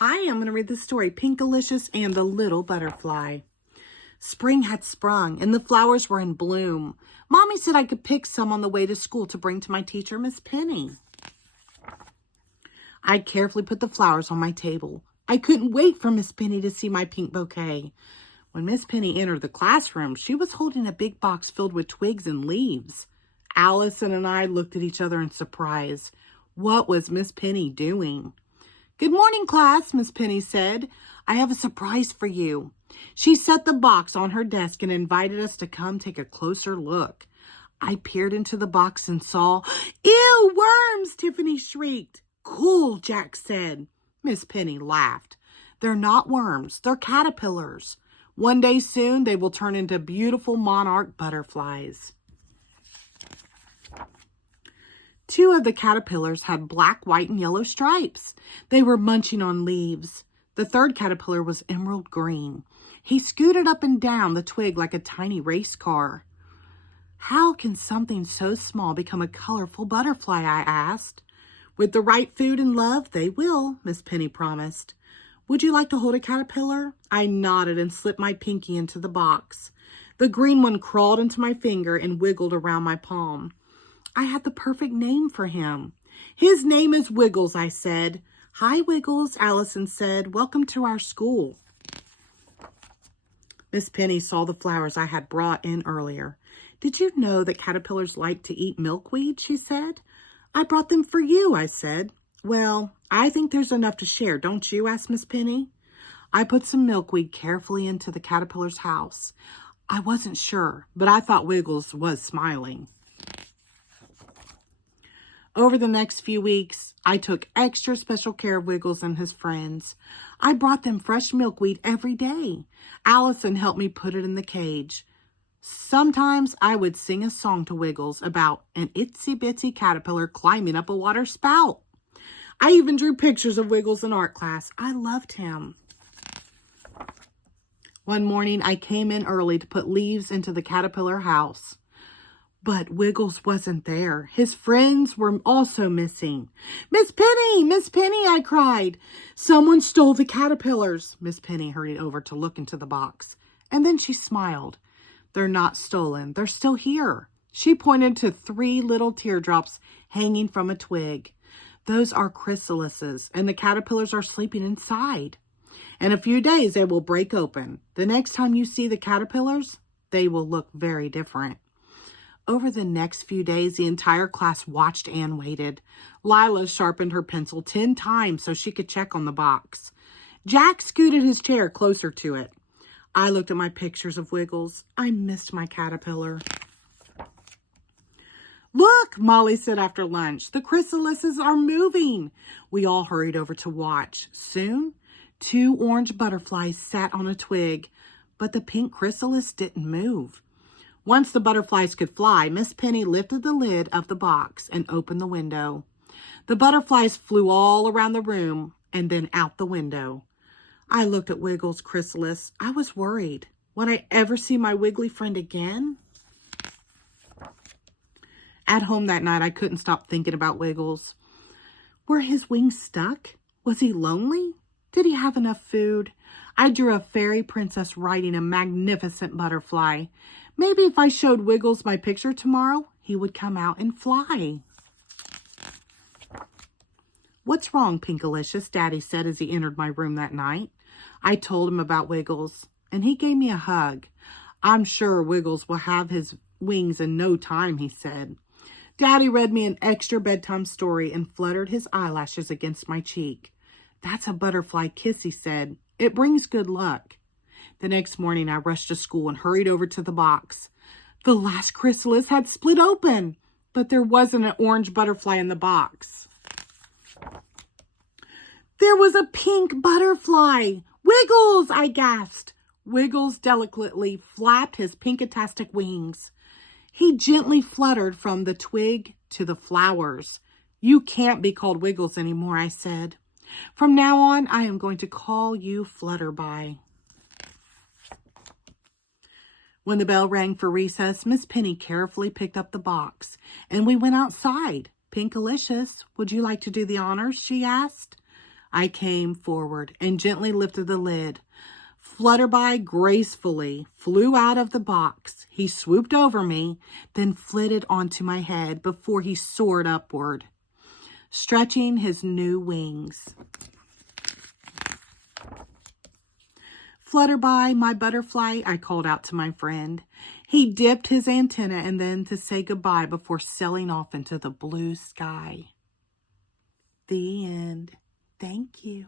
Hi, I'm going to read the story, Pinkalicious and the Little Butterfly. Spring had sprung and the flowers were in bloom. Mommy said I could pick some on the way to school to bring to my teacher, Miss Penny. I carefully put the flowers on my table. I couldn't wait for Miss Penny to see my pink bouquet. When Miss Penny entered the classroom, she was holding a big box filled with twigs and leaves. Allison and I looked at each other in surprise. What was Miss Penny doing? "Good morning, class," Miss Penny said. "I have a surprise for you." She set the box on her desk and invited us to come take a closer look. I peered into the box and saw, "Ew, worms!" Tiffany shrieked. "Cool," Jack said. Miss Penny laughed. "They're not worms, they're caterpillars. One day soon they will turn into beautiful monarch butterflies." Two of the caterpillars had black, white, and yellow stripes. They were munching on leaves. The third caterpillar was emerald green. He scooted up and down the twig like a tiny race car. "How can something so small become a colorful butterfly?" I asked. "With the right food and love, they will," Miss Penny promised. "Would you like to hold a caterpillar?" I nodded and slipped my pinky into the box. The green one crawled into my finger and wiggled around my palm. I had the perfect name for him. "His name is Wiggles," I said. "Hi, Wiggles," Allison said. "Welcome to our school." Miss Penny saw the flowers I had brought in earlier. "Did you know that caterpillars like to eat milkweed?" she said. "I brought them for you," I said. "Well, I think there's enough to share, don't you?" asked Miss Penny. I put some milkweed carefully into the caterpillar's house. I wasn't sure, but I thought Wiggles was smiling. Over the next few weeks, I took extra special care of Wiggles and his friends. I brought them fresh milkweed every day. Allison helped me put it in the cage. Sometimes I would sing a song to Wiggles about an itsy-bitsy caterpillar climbing up a water spout. I even drew pictures of Wiggles in art class. I loved him. One morning, I came in early to put leaves into the caterpillar house. But Wiggles wasn't there. His friends were also missing. Miss Penny, I cried. "Someone stole the caterpillars." Miss Penny hurried over to look into the box. And then she smiled. "They're not stolen. They're still here." She pointed to 3 little teardrops hanging from a twig. "Those are chrysalises, and the caterpillars are sleeping inside. In a few days, they will break open. The next time you see the caterpillars, they will look very different." Over the next few days, the entire class watched and waited. Lila sharpened her pencil 10 times so she could check on the box. Jack scooted his chair closer to it. I looked at my pictures of Wiggles. I missed my caterpillar. "Look," Molly said after lunch, "the chrysalises are moving." We all hurried over to watch. Soon, 2 orange butterflies sat on a twig, but the pink chrysalis didn't move. Once the butterflies could fly, Miss Penny lifted the lid of the box and opened the window. The butterflies flew all around the room and then out the window. I looked at Wiggles' chrysalis. I was worried. Would I ever see my wiggly friend again? At home that night, I couldn't stop thinking about Wiggles. Were his wings stuck? Was he lonely? Did he have enough food? I drew a fairy princess riding a magnificent butterfly. Maybe if I showed Wiggles my picture tomorrow, he would come out and fly. "What's wrong, Pinkalicious?" Daddy said as he entered my room that night. I told him about Wiggles, and he gave me a hug. "I'm sure Wiggles will have his wings in no time," he said. Daddy read me an extra bedtime story and fluttered his eyelashes against my cheek. "That's a butterfly kiss," he said. "It brings good luck." The next morning, I rushed to school and hurried over to the box. The last chrysalis had split open, but there wasn't an orange butterfly in the box. There was a pink butterfly. "Wiggles!" I gasped. Wiggles delicately flapped his pinkatastic wings. He gently fluttered from the twig to the flowers. "You can't be called Wiggles anymore," I said. "From now on, I am going to call you Flutterby." When the bell rang for recess, Miss Penny carefully picked up the box, and we went outside. "Pinkalicious, would you like to do the honors?" she asked. I came forward and gently lifted the lid. Flutterby gracefully flew out of the box. He swooped over me, then flitted onto my head before he soared upward, stretching his new wings. Flutterby, my butterfly, I called out to my friend. He dipped his antenna and then to say goodbye before sailing off into the blue sky. The end. Thank you.